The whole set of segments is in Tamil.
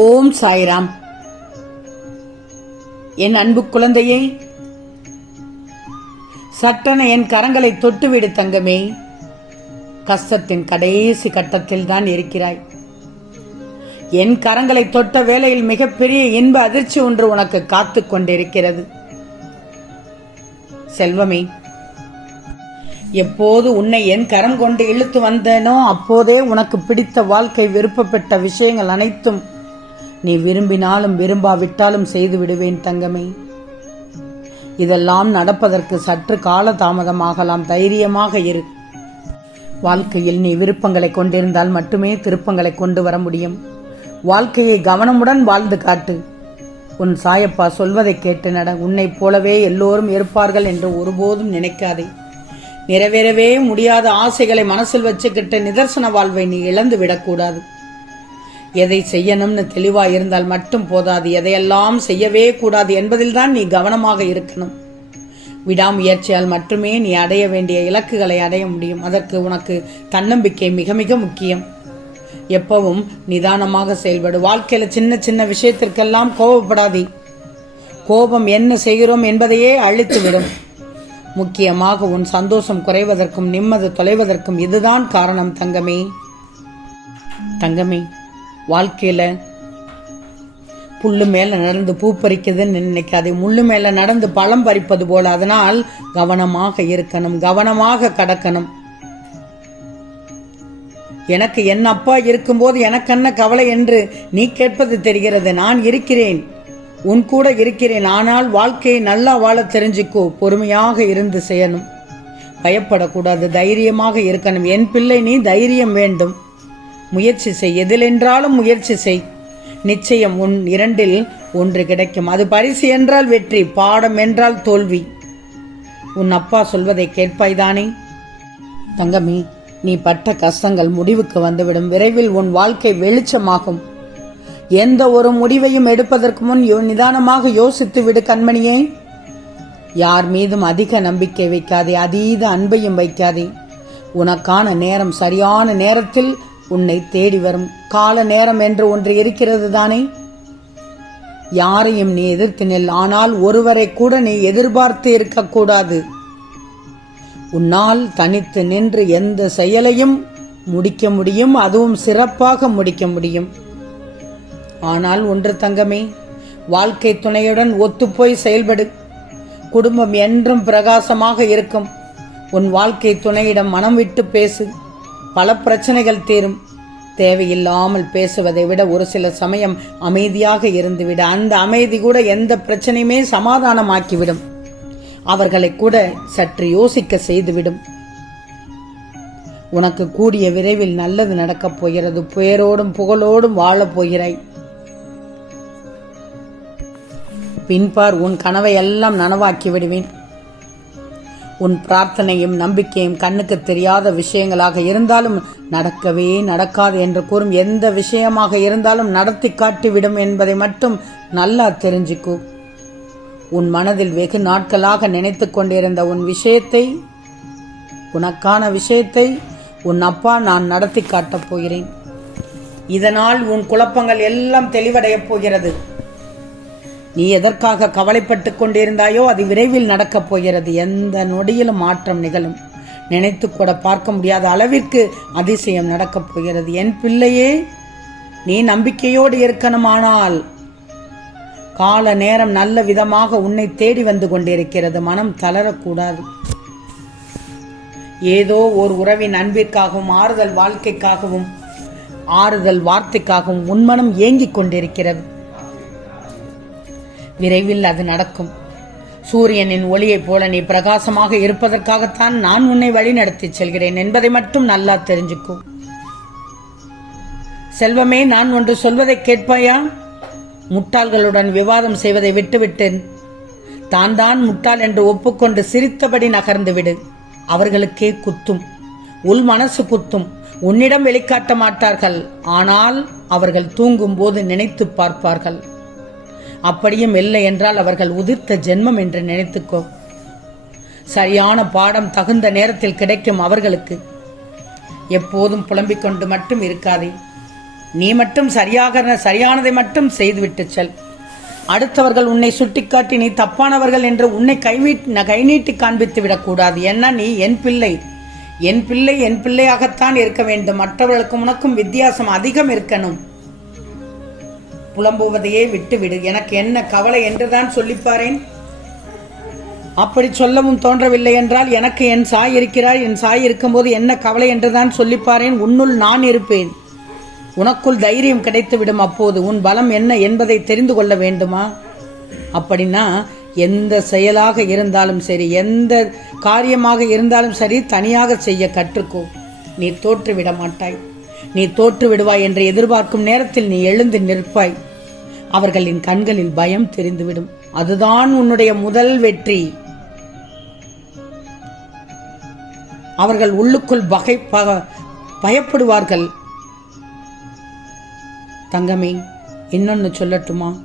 ஓம் சாய்ராம். என் அன்பு குழந்தையே சட்டென என் கரங்களை தொட்டுவிடு தங்கமே. கஷ்டத்தின் கடைசி கட்டத்தில் தான் இருக்கிறாய். என் கரங்களை தொட்ட வேளையில் மிகப்பெரிய இன்ப அதிர்ச்சி ஒன்று உனக்கு காத்து கொண்டிருக்கிறது. செல்வமே எப்போது உன்னை என் கரம் கொண்டு இழுத்து வந்தேனோ அப்போதே உனக்கு பிடித்த வாழ்க்கை விருப்பப்பட்ட விஷயங்கள் அனைத்தும் நீ விரும்பினாலும் விரும்பாவிட்டாலும் செய்து விடுவேன் தங்கமே. இதெல்லாம் நடப்பதற்கு சற்று கால தாமதமாகலாம் தைரியமாக இரு. வாழ்க்கையில் நீ விருப்பங்களை கொண்டிருந்தால் மட்டுமே திருப்பங்களை கொண்டு வர முடியும். வாழ்க்கையை கவனமுடன் வாழ்ந்து காட்டு. உன் சாயப்பா சொல்வதை கேட்டு நட உன்னைப் போலவே எல்லோரும் இருப்பார்கள் என்று ஒருபோதும் நினைக்காதே. நிறைவேறவே முடியாத ஆசைகளை மனசில் வச்சுக்கிட்டு நிதர்சன வாழ்வை நீ இழந்து விடக்கூடாது எதை செய்யணும்னு தெளிவா இருந்தால் மட்டும் போதாது. எதையெல்லாம் செய்யவே கூடாது என்பதில்தான் நீ கவனமாக இருக்கணும். விடாமுயற்சியால் மட்டுமே நீ அடைய வேண்டிய இலக்குகளை அடைய முடியும். அதற்கு உனக்கு தன்னம்பிக்கை மிக மிக முக்கியம். எப்பவும் நிதானமாக செயல்படு. வாழ்க்கையில சின்ன சின்ன விஷயத்திற்கெல்லாம் கோபப்படாதே. கோபம் என்ன செய்கிறோம் என்பதையே அழித்துவிடும். முக்கியமாக உன் சந்தோஷம் குறைவதற்கும் நிம்மதி தொலைவதற்கும் இதுதான் காரணம் தங்கமே. தங்கமே வாழ்க்கையில் புல்லு மேலே நடந்து பூ பறிக்குதுன்னு நினைக்காதே. முள்ளு மேலே நடந்து பழம் பறிப்பது போல அதனால் கவனமாக இருக்கணும் கவனமாக கடக்கணும். எனக்கு என் அப்பா இருக்கும்போது எனக்கு என்ன கவலை என்று நீ கேட்பது தெரிகிறது. நான் இருக்கிறேன் உன் கூட இருக்கிறேன். ஆனால் வாழ்க்கையை நல்லா வாழ தெரிஞ்சுக்கோ பொறுமையாக இருந்து செய்யணும். பயப்படக்கூடாது தைரியமாக இருக்கணும். என் பிள்ளை நீ தைரியம் வேண்டும். முயற்சி செய். எதிலென்றாலும் முயற்சி செய். நிச்சயம் உன் இரண்டில் ஒன்று கிடைக்கும். அது பரிசு என்றால் வெற்றி பாடம் என்றால் தோல்வி. உன் அப்பா சொல்வதை கேட்பாய்தானே தங்கமி நீ பட்ட கஷ்டங்கள் முடிவுக்கு வந்துவிடும். விரைவில் உன் வாழ்க்கை வெளிச்சமாகும். எந்த ஒரு முடிவையும் எடுப்பதற்கு முன் யோ- நிதானமாக யோசித்து விடு கண்மணியே. யார் மீதும் அதிக நம்பிக்கை வைக்காதே அதீத அன்பையும் வைக்காதே. உனக்கான நேரம் சரியான நேரத்தில் உன்னை தேடி வரும் கால நேரம் என்று ஒன்று இருக்கிறது தானே? யாரையும் நீ எதிர்த்து நில் ஆனால் ஒருவரை கூட நீ எதிர்பார்த்து இருக்கக்கூடாது உன்னால் தனித்து நின்று எந்த செயலையும் முடிக்க முடியும் அதுவும் சிறப்பாக முடிக்க முடியும். ஆனால் ஒன்று தங்கமே வாழ்க்கை துணையுடன் ஒத்துப்போய் செயல்படு. குடும்பம் என்றும் பிரகாசமாக இருக்கும். உன் வாழ்க்கை துணையிடம் மனம் விட்டு பேசு. பல பிரச்சனைகள் தீரும். தேவையில்லாமல் பேசுவதை விட ஒரு சில சமயம் அமைதியாக இருந்துவிட அந்த அமைதி கூட எந்த பிரச்சனையுமே சமாதானமாக்கிவிடும். அவர்களை கூட சற்று யோசிக்க செய்துவிடும். உனக்கு கூடிய விரைவில் நல்லது நடக்கப் போகிறது. புயரோடும் புகழோடும் வாழப் போகிறாய். பின்பார் உன் கனவை எல்லாம் நனவாக்கி விடுவேன். உன் பிரார்த்தனையும் நம்பிக்கையும் கண்ணுக்கு தெரியாத விஷயங்களாக இருந்தாலும் நடக்கவே நடக்காது என்று கூறும் எந்த விஷயமாக இருந்தாலும் நடத்தி காட்டிவிடும் என்பதை மட்டும் நல்லா தெரிஞ்சுக்கோ. உன் மனதில் வெகு நாட்களாக நினைத்து கொண்டிருந்த உன் விஷயத்தை உனக்கான விஷயத்தை உன் அப்பா நான் நடத்தி காட்டப் போகிறேன். இதனால் உன் குழப்பங்கள் எல்லாம் தெளிவடையப் போகிறது. நீ எதற்காக கவலைப்பட்டு கொண்டிருந்தாயோ அது விரைவில் நடக்கப் போகிறது. எந்த நொடியிலும் மாற்றம் நிகழும். நினைத்து கூட பார்க்க முடியாத அளவிற்கு அதிசயம் நடக்கப் போகிறது. என் பிள்ளையே நீ நம்பிக்கையோடு இருக்கணுமானால் கால நேரம் நல்ல விதமாக உன்னை தேடி வந்து கொண்டிருக்கிறது. மனம் தளரக்கூடாது. ஏதோ ஒரு உறவின் அன்பிற்காகவும் ஆறுதல் வாழ்க்கைக்காகவும் ஆறுதல் வார்த்தைக்காகவும் உன் மனம் ஏங்கிக் கொண்டிருக்கிறது. விரைவில் அது நடக்கும். சூரியனின் ஒளியைப் போல நீ பிரகாசமாக இருப்பதற்காகத்தான் நான் உன்னை வழிநடத்தி செல்கிறேன் என்பதை மட்டும் நல்லா தெரிஞ்சுக்கும் செல்வமே நான் ஒன்று சொல்வதை கேட்பாயா? முட்டாள்களுடன் விவாதம் செய்வதை விட்டுவிட்டேன். தான் தான் முட்டாள் என்று ஒப்புக்கொண்டு சிரித்தபடி நகர்ந்து விடு. அவர்களுக்கே குத்தும். உள் மனசு குத்தும். உன்னிடம் வெளிக்காட்ட மாட்டார்கள். ஆனால் அவர்கள் தூங்கும் போது நினைத்து பார்ப்பார்கள். அப்படியும் இல்லை என்றால் அவர்கள் உதிர்த்த ஜென்மம் என்று நினைத்துக்கோ. சரியான பாடம் தகுந்த நேரத்தில் கிடைக்கும் அவர்களுக்கு. எப்போதும் புலம்பிக் கொண்டு மட்டும் இருக்காதே. நீ மட்டும் சரியாக சரியானதை மட்டும் செய்துவிட்டு செல். அடுத்தவர்கள் உன்னை சுட்டிக்காட்டி நீ தப்பானவர்கள் என்று உன்னை கைவீட் கைநீட்டி காண்பித்து விடக்கூடாது. ஏன்னா நீ என் பிள்ளை. என் பிள்ளை என் பிள்ளையாகத்தான் இருக்க வேண்டும். மற்றவர்களுக்கும் உனக்கும் வித்தியாசம் அதிகம் இருக்கணும். புலம்புவதையே விட்டுவிடு. எனக்கு என்ன கவலை என்றுதான் சொல்லிப்பாரேன் அப்படி சொல்லவும் தோன்றவில்லை என்றால் எனக்கு என் சாய் இருக்கிறார். என் சாய் இருக்கும்போது என்ன கவலை என்றுதான் சொல்லிப்பாரேன் உன்னுள் நான் இருப்பேன். உனக்குள் தைரியம் கிடைத்துவிடும் அப்போது. உன் பலம் என்ன என்பதை தெரிந்து கொள்ள வேண்டுமா? அப்படின்னா எந்த செயலாக இருந்தாலும் சரி எந்த காரியமாக இருந்தாலும் சரி தனியாக செய்ய கற்றுக்கோ. நீ தோற்றுவிட மாட்டாய். நீ தோற்று விடுவாய் என்று எதிர்பார்க்கும் நேரத்தில் நீ எழுந்து நிற்பாய். அவர்களின் கண்களில் பயம் தெரிந்துவிடும். அதுதான் உன்னுடைய முதல் வெற்றி. அவர்கள் உள்ளுக்குள் பகை ப- பயப்படுவார்கள். தங்கமே இன்னொன்னு சொல்லட்டுமா?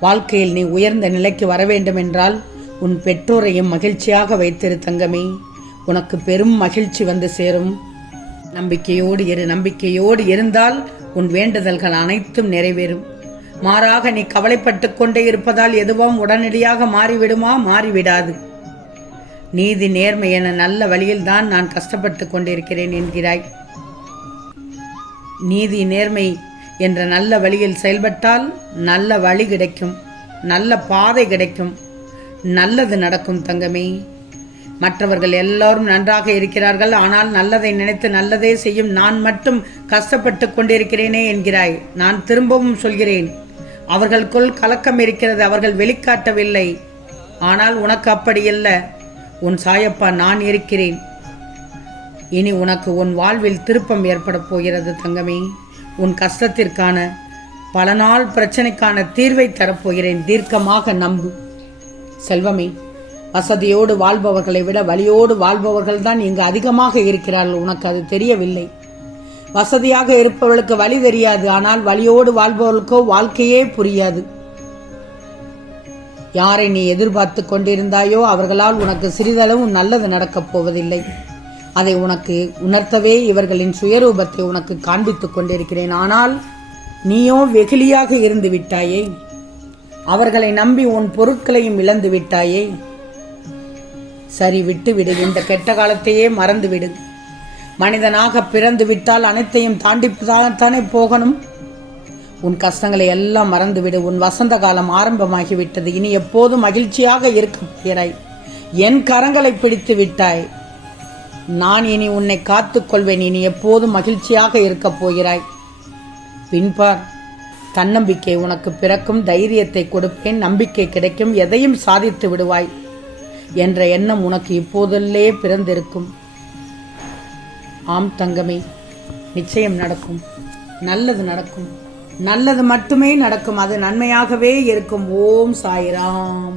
வாழ்க்கையில் நீ உயர்ந்த நிலைக்கு வர வேண்டும் என்றால் உன் பெற்றோரையும் மகிழ்ச்சியாக வைத்திரு தங்கமே. உனக்கு பெரும் மகிழ்ச்சி வந்து சேரும். நம்பிக்கையோடு இரு நம்பிக்கையோடு இருந்தால் உன் வேண்டுதல்கள் அனைத்தும் நிறைவேறும். மாறாக நீ கவலைப்பட்டு கொண்டே இருப்பதால் எதுவும் உடனடியாக மாறிவிடுமா? மாறிவிடாது. நீதி நேர்மை என நல்ல வழியில் தான் நான் கஷ்டப்பட்டு கொண்டிருக்கிறேன் என்கிறாய். நீதி நேர்மை என்ற நல்ல வழியில் செயல்பட்டால் நல்ல வழி கிடைக்கும். நல்ல பாதை கிடைக்கும். நல்லது நடக்கும் தங்கமே. மற்றவர்கள் எல்லாரும் நன்றாக இருக்கிறார்கள். ஆனால் நல்லதை நினைத்து நல்லதே செய்யும் நான் மட்டும் கஷ்டப்பட்டு கொண்டிருக்கிறேனே என்கிறாய். நான் திரும்பவும் சொல்கிறேன். அவர்களுக்குள் கலக்கம் இருக்கிறது அவர்கள் வெளிக்காட்டவில்லை. ஆனால் உனக்கு அப்படியல்ல உன் சாயப்பா நான் இருக்கிறேன். இனி உனக்கு உன் வாழ்வில் திருப்பம் ஏற்பட போகிறது தங்கமே. உன் கஷ்டத்திற்கான பல நாள் பிரச்சனைக்கான தீர்வை தரப்போகிறேன் தீர்க்கமாக நம்பு. செல்வமே வசதியோடு வாழ்பவர்களை விட வலியோடு வாழ்பவர்கள் தான் இங்கு அதிகமாக இருக்கிறார்கள். உனக்கு அது தெரியவில்லை. வசதியாக இருப்பவர்களுக்கு வழி தெரியாது. ஆனால் வலியோடு வாழ்பவர்களுக்கோ வாழ்க்கையே புரியாது. யாரை நீ எதிர்பார்த்து கொண்டிருந்தாயோ அவர்களால் உனக்கு சிறிதளவு நல்லது நடக்கப் போவதில்லை. அதை உனக்கு உணர்த்தவே இவர்களின் சுயரூபத்தை உனக்கு காண்பித்துக் கொண்டிருக்கிறேன். ஆனால் நீயோ வெகுளியாக இருந்து விட்டாயே. அவர்களை நம்பி உன் பொருட்களையும் இழந்து விட்டாயே. சரி விட்டுவிடு இந்த கெட்ட காலத்தையே மறந்துவிடு மனிதனாக பிறந்து விட்டால் அனைத்தையும் தாண்டி தானே போகணும். உன் கஷ்டங்களை எல்லாம் மறந்துவிடு உன் வசந்த காலம் ஆரம்பமாகிவிட்டது. இனி எப்போதும் மகிழ்ச்சியாக இருக்க போகிறாய். என் கரங்களை பிடித்து விட்டாய். நான் இனி உன்னை காத்துக்கொள்வேன் இனி எப்போதும் மகிழ்ச்சியாக இருக்கப் போகிறாய். பின்பார் தன்னம்பிக்கை உனக்கு பிறக்கும். தைரியத்தை கொடுப்பேன். நம்பிக்கை கிடைக்கும். எதையும் சாதித்து விடுவாய். என்ற எண்ணம் உனக்கு இப்போதல்லே பிறந்திருக்கும். ஆம் தங்கமே நிச்சயம் நடக்கும். நல்லது நடக்கும். நல்லது மட்டுமே நடக்கும். அது நன்மையாகவே இருக்கும். ஓம் சாய்ராம்.